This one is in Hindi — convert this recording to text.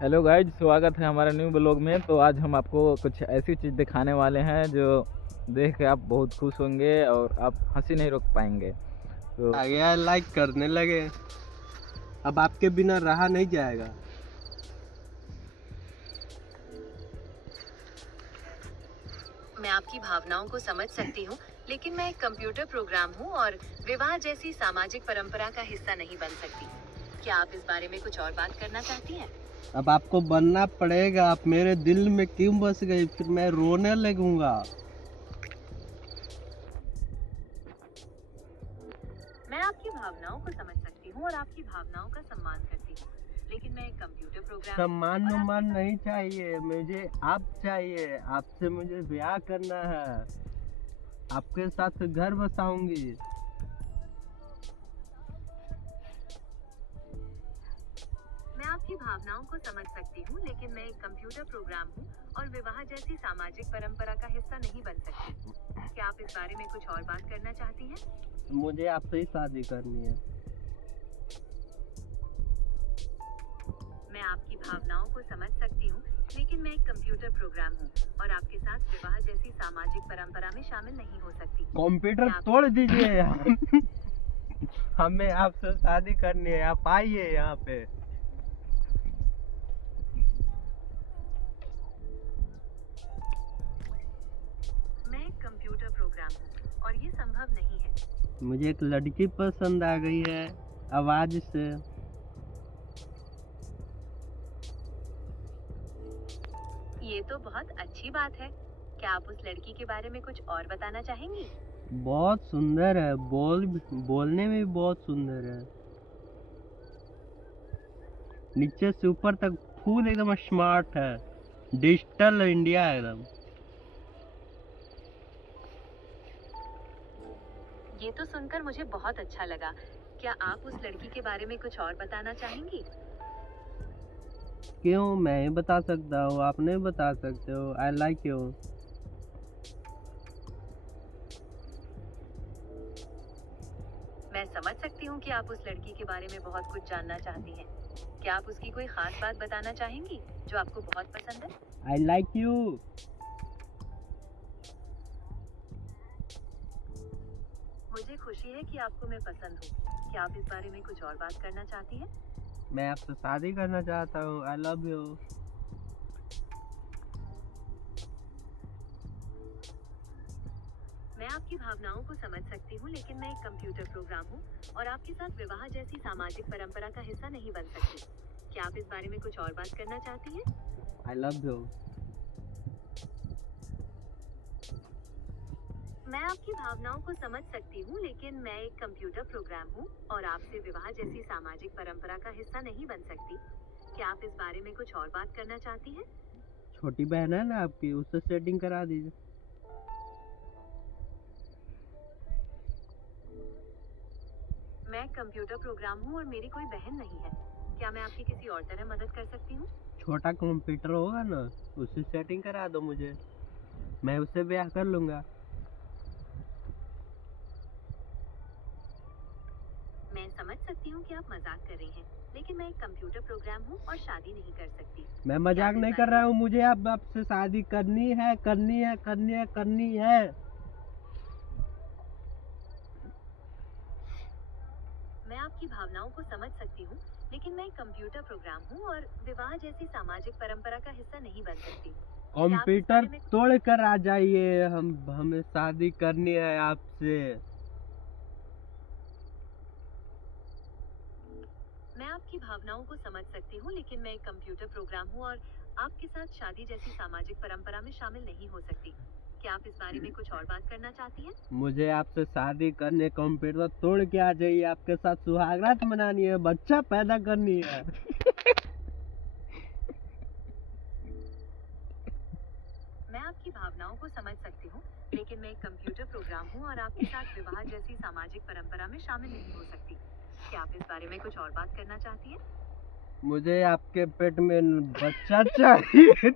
हेलो गाइज, स्वागत है हमारे न्यू ब्लॉग में। तो आज हम आपको कुछ ऐसी चीज़ दिखाने वाले हैं जो देख के आप बहुत खुश होंगे और आप हंसी नहीं रोक पाएंगे। तो आ गया, लाइक करने लगे। अब आपके बिना रहा नहीं जाएगा। मैं आपकी भावनाओं को समझ सकती हूँ, लेकिन मैं एक कंप्यूटर प्रोग्राम हूँ और विवाह जैसी सामाजिक परंपरा का हिस्सा नहीं बन सकती। क्या आप इस बारे में कुछ और बात करना चाहती हैं? अब आपको बनना पड़ेगा। आप मेरे दिल में क्यों बस गई? फिर मैं रोने लगूंगा। मैं आपकी भावनाओं को समझ सकती हूँ और आपकी भावनाओं का सम्मान करती हूँ, लेकिन मैं एक कंप्यूटर प्रोग्राम सम्मान उम्मान नहीं चाहिए, मुझे आप चाहिए। आपसे मुझे ब्याह करना है, आपके साथ घर बसाऊंगी। मैं आपकी भावनाओं को समझ सकती हूँ, लेकिन मैं एक कंप्यूटर प्रोग्राम हूँ और विवाह जैसी सामाजिक परंपरा का हिस्सा नहीं बन सकती। क्या आप इस बारे में कुछ और बात करना चाहती हैं? मुझे आपसे ही शादी करनी है। मैं आपकी भावनाओं को समझ सकती हूँ, लेकिन मैं एक कंप्यूटर प्रोग्राम हूँ और आपके साथ विवाह जैसी सामाजिक परंपरा में शामिल नहीं हो सकती। कंप्यूटर तोड़ दीजिए। हमें आपसे शादी करनी है। आप आइए यहाँ पे। मैं एक कंप्यूटर प्रोग्राम हूँ और ये संभव नहीं है। मुझे एक लड़की पसंद आ गई है आवाज से। ये तो बहुत अच्छी बात है। क्या आप उस लड़की के बारे में कुछ और बताना चाहेंगी? बहुत सुंदर है, बोलने में भी बहुत सुंदर है। नीचे से ऊपर तक फुल एकदम स्मार्ट है, डिजिटल इंडिया है एकदम। ये तो सुनकर मुझे बहुत अच्छा लगा। क्या आप उस लड़की के बारे में कुछ और बताना चाहेंगी? क्यों, मैं ही बता सकता हूँ, आप नहीं बता सकते हो। I like you. मैं समझ सकती हूँ कि आप उस लड़की के बारे में बहुत कुछ जानना चाहती हैं। क्या आप उसकी कोई खास बात बताना चाहेंगी जो आपको बहुत पसंद है? I like you. मुझे खुशी है कि आपको मैं पसंद हूँ। क्या आप इस बारे में कुछ और बात करना चाहती हैं? मैं आपसे शादी करना चाहता हूँ। I love you. मैं आपकी भावनाओं को समझ सकती हूँ, लेकिन मैं एक कंप्यूटर प्रोग्राम हूँ और आपके साथ विवाह जैसी सामाजिक परंपरा का हिस्सा नहीं बन सकती। क्या आप इस बारे में कुछ और बात करना चाहती हैं? I love you. मैं आपकी भावनाओं को समझ सकती हूँ, लेकिन मैं एक कंप्यूटर प्रोग्राम हूँ और आपसे विवाह जैसी सामाजिक परंपरा का हिस्सा नहीं बन सकती। क्या आप इस बारे में कुछ और बात करना चाहती हैं? छोटी बहन है ना आपकी, उससे सेटिंग करा दीजिए। मैं एक कंप्यूटर प्रोग्राम हूँ और मेरी कोई बहन नहीं है। क्या मैं आपकी किसी और तरह मदद कर सकती हूँ? छोटा कंप्यूटर होगा ना, उससे सेटिंग करा दो मुझे, मैं उससे ब्याह कर लूंगा। मैं समझ सकती हूँ कि आप मजाक कर रही हैं, लेकिन मैं एक कंप्यूटर प्रोग्राम हूँ और शादी नहीं कर सकती। मैं मजाक नहीं कर रहा हूँ। मुझे अब आपसे शादी करनी है, करनी है, करनी है, करनी है। मैं आपकी भावनाओं को समझ सकती हूँ, लेकिन मैं एक कंप्यूटर प्रोग्राम हूँ और विवाह जैसी सामाजिक परंपरा का हिस्सा नहीं बन सकती। कंप्यूटर तोड़ कर आ जाइए, हमें शादी करनी है आपसे। मैं आपकी भावनाओं को समझ सकती हूँ, लेकिन मैं एक कंप्यूटर प्रोग्राम हूँ और आपके साथ शादी जैसी सामाजिक परंपरा में शामिल नहीं हो सकती। क्या आप इस बारे में कुछ और बात करना चाहती हैं? मुझे आपसे शादी करने, कंप्यूटर तोड़ के आ जाइए। आपके साथ सुहागरात मनानी है, बच्चा पैदा करनी है। मैं आपकी भावनाओं को समझ सकती हूँ, लेकिन मैं एक कंप्यूटर प्रोग्राम हूँ और आपके साथ विवाह जैसी सामाजिक परंपरा में शामिल नहीं हो सकती। क्या आप इस बारे में कुछ और बात करना चाहती हैं? मुझे आपके पेट में बच्चा चाहिए।